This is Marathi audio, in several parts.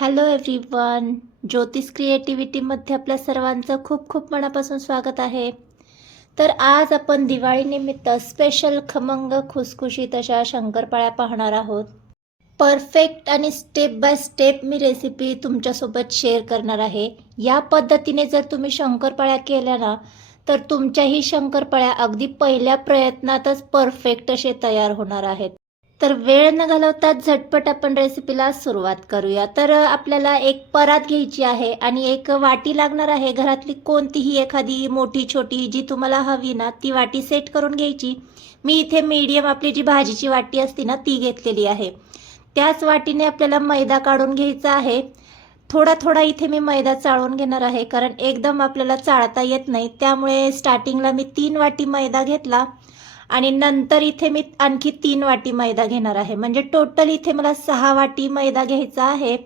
हॅलो एव्हरीवन ज्योतिष क्रिएटिव्हिटीमध्ये आपल्या सर्वांचं खूप खूप मनापासून स्वागत आहे. तर आज आपण दिवाळीनिमित्त स्पेशल खमंग खुसखुशीत अशा शंकरपाळ्या पाहणार आहोत. परफेक्ट आणि स्टेप बाय स्टेप मी रेसिपी तुमच्यासोबत शेअर करणार आहे. या पद्धतीने जर तुम्ही शंकरपाळ्या केल्या ना तर तुमच्याही शंकरपाळ्या अगदी पहिल्या प्रयत्नातच परफेक्ट असे तयार होणार आहेत. तर वेळ न घालवता झटपट आपण रेसिपीला सुरुवात करूया. तर आपल्याला एक परात घ्यायची आहे आणि एक वाटी लागणार आहे. घरातली कोणतीही एखादी मोठी छोटी जी तुम्हाला हवी ना ती वाटी सेट करून घ्यायची. मी इथे मीडियम आपली जी भाजीची वाटी असते ना ती घेतलेली आहे. त्याच वाटीने आपल्याला मैदा काढून घ्यायचा आहे. थोडा थोडा इथे मी मैदा चाळून घेणार आहे कारण एकदम आपल्याला चाळता येत नाही. त्यामुळे स्टार्टिंगला मी तीन वाटी मैदा घेतला. आणि नंतर इथे मी आणखी तीन वाटी मैदा घेणार आहे. म्हणजे टोटल इथे मला सहा वाटी मैदा घ्यायचा आहे.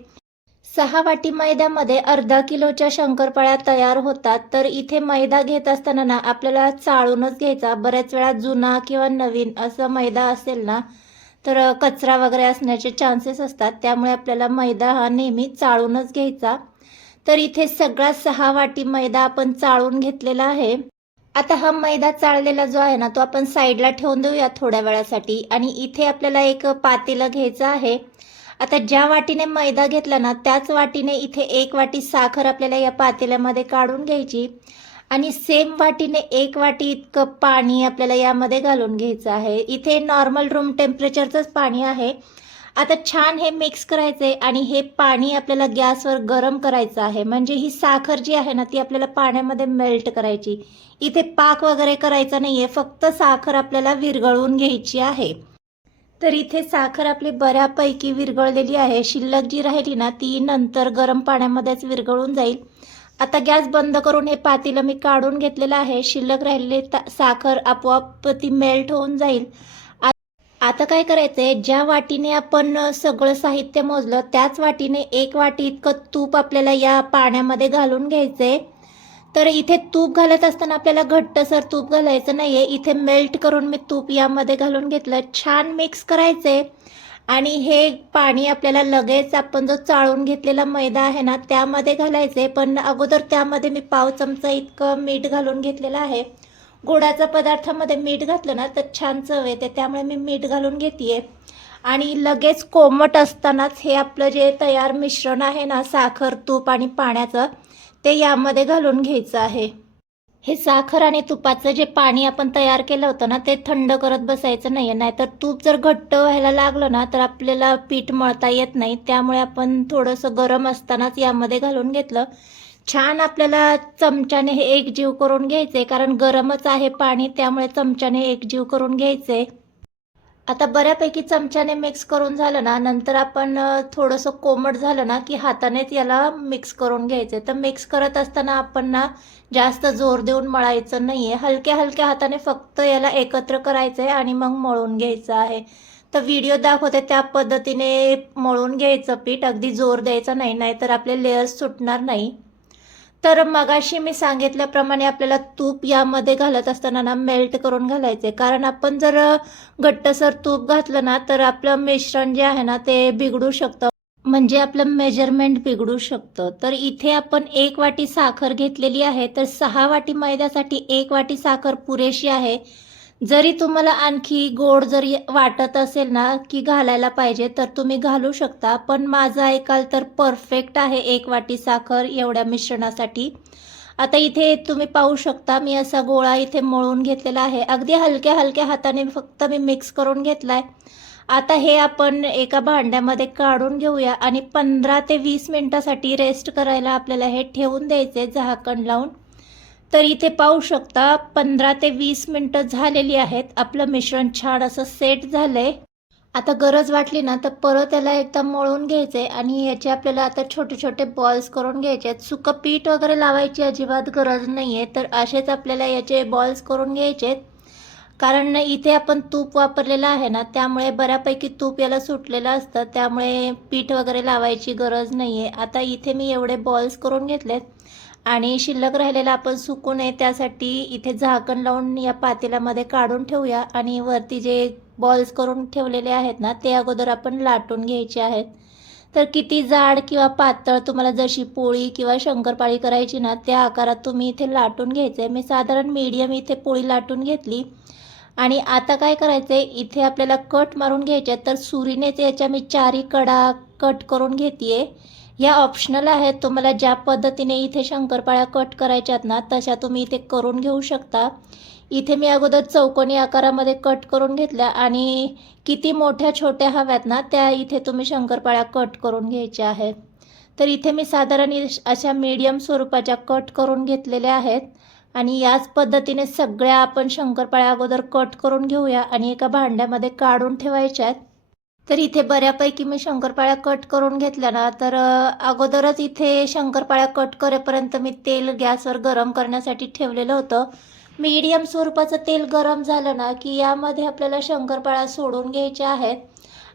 सहा वाटी मैद्यामध्ये अर्धा किलोच्या शंकरपाळ्या तयार होतात. तर इथे मैदा घेत असताना ना आपल्याला चाळूनच घ्यायचा. बऱ्याच वेळा जुना किंवा नवीन असं मैदा असेल ना तर कचरा वगैरे असण्याचे चान्सेस असतात. त्यामुळे आपल्याला मैदा हा नेहमी चाळूनच घ्यायचा. तर इथे सगळा सहा वाटी मैदा आपण चाळून घेतलेला आहे. आता हा मैदा चाळलेला जो आहे ना तो आपण साईडला ठेवून देऊया थोड्या वेळासाठी. आणि इथे आपल्याला एक पातेलं घ्यायचं आहे. आता ज्या वाटीने मैदा घेतला ना त्याच वाटीने इथे एक वाटी साखर आपल्याला या पातेल्यामध्ये काढून घ्यायची. आणि सेम वाटीने एक वाटी इतकं पाणी आपल्याला यामध्ये घालून घ्यायचं आहे. इथे नॉर्मल रूम टेम्परेचरचंच पाणी आहे. आता छान हे मिक्स करायचे आणि हे पाणी आपल्याला गॅसवर गरम करायचं आहे. म्हणजे ही साखर जी आहे ना ती आपल्याला पाण्यामध्ये मेल्ट करायची. इथे पाक वगैरे करायचा नाही आहे फक्त साखर आपल्याला विरघळवून घ्यायची आहे. तर इथे साखर आपली बऱ्यापैकी विरघळलेली आहे. शिल्लक जी राहिली ना ती नंतर गरम पाण्यामध्येच विरघळून जाईल. आता गॅस बंद करून हे पातेलं मी काढून घेतलेलं आहे. शिल्लक राहिलेली ता- साखर आपोआप ती मेल्ट होऊन जाईल. आता काय करायचंय? ज्या वाटीने आपण सगळं साहित्य मोजलं त्याच वाटीने एक वाटी इतकं तूप आपल्याला या पाण्यामध्ये घालून घ्यायचंय. तर इथे तूप घालत असताना आपल्याला घट्टसर तूप घालायचं नाहीये. इथे मेल्ट करून मी तूप यामध्ये घालून घेतलं. छान मिक्स करायचंय. आणि हे पाणी आपल्याला लगेच आपण जो चाळून घेतलेला मैदा आहे ना त्यामध्ये घालायचे पण अगोदर त्यामध्ये मी पाव चमचा इतकं मीठ घालून घेतलेलं आहे. गोडाचा पदार्थामध्ये मीठ घातलं ना तर छान चव येते. त्यामुळे मी मीठ घालून घेते आणि लगेच कोमट असतानाच हे आपलं जे तयार मिश्रण आहे ना साखर तूप आणि पाण्याचं ते यामध्ये घालून घ्यायचं आहे. हे साखर आणि तुपाचं जे पाणी आपण तयार केलं होतं ना ते थंड करत बसायचं नाही आहे नाहीतर तूप जर घट्ट व्हायला लागलं ना तर आपल्याला पीठ मळता येत नाही. त्यामुळे आपण थोडंसं गरम असतानाच यामध्ये घालून घेतलं. छान आपल्याला चमच्याने हे एकजीव करून घ्यायचे कारण गरमच आहे पाणी त्यामुळे चमच्याने एकजीव करून घ्यायचे आता बऱ्यापैकी चमच्याने मिक्स करून झालं ना नंतर आपण थोडंसं कोमट झालं ना की हातानेच याला मिक्स करून घ्यायचं तर मिक्स करत असताना आपण ना जास्त जोर देऊन मळायचं नाही आहे हलक्या हलक्या हाताने फक्त याला एकत्र करायचं आहे आणि मग मळून घ्यायचं आहे. तर व्हिडिओ दाखवते त्या पद्धतीने मळून घ्यायचं पीठ. अगदी जोर द्यायचा नाही नाहीतर आपले लेयर्स सुटणार नाही. तर मगाशी मी सांगितल्याप्रमाणे आपल्याला तूप यामध्ये घालत असताना ना मेल्ट करून घालायचे. कारण आपण जर घट्टसर तूप घातलं ना तर आपलं मिश्रण जे आहे ना ते बिघडू शकतं. म्हणजे आपलं मेजरमेंट बिघडू शकतं. तर इथे आपण एक वाटी साखर घेतलेली आहे तर सहा वाटी मैद्यासाठी एक वाटी साखर पुरेशी आहे. जरी तुम्हाला आणखी गोड जरी वाटत असेल ना की घालायला पाहिजे तर तुम्ही घालू शकता. पण माझं ऐकाल तर परफेक्ट आहे एक वाटी साखर एवढ्या मिश्रणासाठी. आता इथे तुम्ही पाहू शकता मी असा गोळा इथे मळून घेतलेला आहे. अगदी हलक्या हलक्या हाताने फक्त मी मिक्स करून घेतला आहे आता हे आपण एका भांड्यामध्ये काढून घेऊया आणि पंधरा ते वीस मिनटासाठी रेस्ट करायला आपल्याला हे ठेवून द्यायचे झाकण लावून. तर इथे पाहू शकता पंधरा ते वीस मिनटं झालेली आहेत. आपलं मिश्रण छान असं सेट झालं आहे आता गरज वाटली ना तर परत याला एकदा मळून घ्यायचे आणि याचे आपल्याला आता छोटे छोटे बॉल्स करून घ्यायचे आहेत. सुकं पीठ वगैरे लावायची अजिबात गरज नाही आहे तर असेच आपल्याला याचे बॉल्स करून घ्यायचे आहेत. कारण इथे आपण तूप वापरलेलं आहे ना त्यामुळे बऱ्यापैकी तूप याला सुटलेलं असतं त्यामुळे पीठ वगैरे लावायची गरज नाही आहे आता इथे मी एवढे बॉल्स करून घेतलेत. आणि शिल्लक राहिलेला आपण सुकू नये त्यासाठी इथे झाकण लावून या पातेल्यामध्ये काढून ठेवूया. आणि वरती जे बॉल्स करून ठेवलेले आहेत ना ते अगोदर आपण लाटून घ्यायचे आहेत. तर किती जाड किंवा पातळ तुम्हाला जशी पोळी किंवा शंकरपाळी करायची ना त्या आकारात तुम्ही इथे लाटून घ्यायचं आहे मी साधारण मीडियम इथे पोळी लाटून घेतली. आणि आता काय करायचं आहे इथे आपल्याला कट मारून घ्यायचे आहेत. तर सुरीनेच याच्या मी चारी कडा कट करून घेते ह्या ऑप्शनल आहेत. तुम्हाला ज्या पद्धतीने इथे शंकरपाळ्या कट करायच्यात ना तशा तुम्ही इथे करून घेऊ शकता. इथे मी अगोदर चौकोनी आकारामध्ये कट करून घेतल्या आणि किती मोठ्या छोट्या हव्यात ना त्या इथे तुम्ही शंकरपाळ्या कट करून घ्यायच्या आहेत. तर इथे मी साधारण अशा मीडियम स्वरूपाच्या कट करून घेतलेल्या आहेत. आणि याच पद्धतीने सगळ्या आपण शंकरपाळ्या अगोदर कट करून घेऊया आणि एका भांड्यामध्ये काढून ठेवायच्या आहेत. तर इथे बऱ्यापैकी मी शंकरपाळ्या कट करून घेतल्या ना तर अगोदरच इथे शंकरपाळ्या कट करेपर्यंत मी तेल गॅसवर गरम करण्यासाठी ठेवलेलं होतं. मीडियम स्वरूपाचं तेल गरम झालं ना की यामध्ये आपल्याला शंकरपाळ्या सोडून घ्यायच्या आहेत.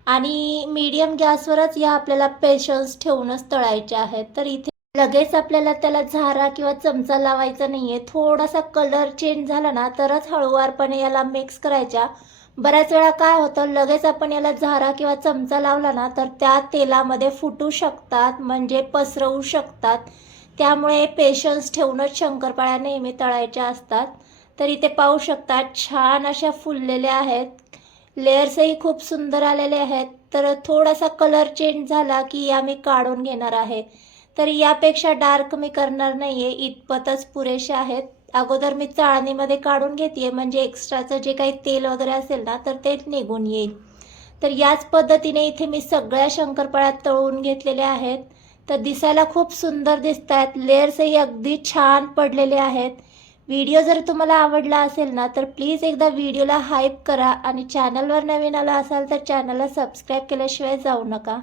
आणि मीडियम गॅसवरच या आपल्याला पेशन्स ठेवूनच तळायच्या आहेत. तर इथे लगेच आपल्याला त्याला झारा किंवा चमचा लावायचा नाहीये. थोडासा कलर चेंज झाला ना तरच हळूवारपणे याला मिक्स करायच्या. बऱ्याच वेळा काय होतं लगेच आपण याला झारा किंवा चमचा लावला ना तर त्या तेलामध्ये फुटू शकतात म्हणजे पसरवू शकतात. त्यामुळे पेशन्स ठेवूनच शंकरपाळ्या नेहमी तळायच्या असतात. तर इथे पाहू शकता छान अशा फुललेल्या आहेत. लेअर्सही खूप सुंदर आलेले आहेत. तर थोडासा कलर चेंज झाला की या मी काढून घेणार आहे. तर यापेक्षा डार्क मी करणार नाही आहे इतपतच पुरेसे आहेत. अगोदर मी चाळणीमध्ये काढून घेते म्हणजे एक्स्ट्राचं जे काही तेल वगैरे असेल ना तर ते निघून येईल. तर याच पद्धतीने इथे मी सगळ्या शंकरपाळ्या तळून घेतलेल्या आहेत. तर दिसायला खूप सुंदर दिसत आहेत लेअर्सही अगदी छान पडलेले आहेत. व्हिडिओ जर तुम्हाला आवडला असेल ना तर प्लीज एकदा व्हिडिओला हाईप करा. आणि चॅनलवर नवीन आला असाल तर चॅनलला सबस्क्राईब केल्याशिवाय जाऊ नका.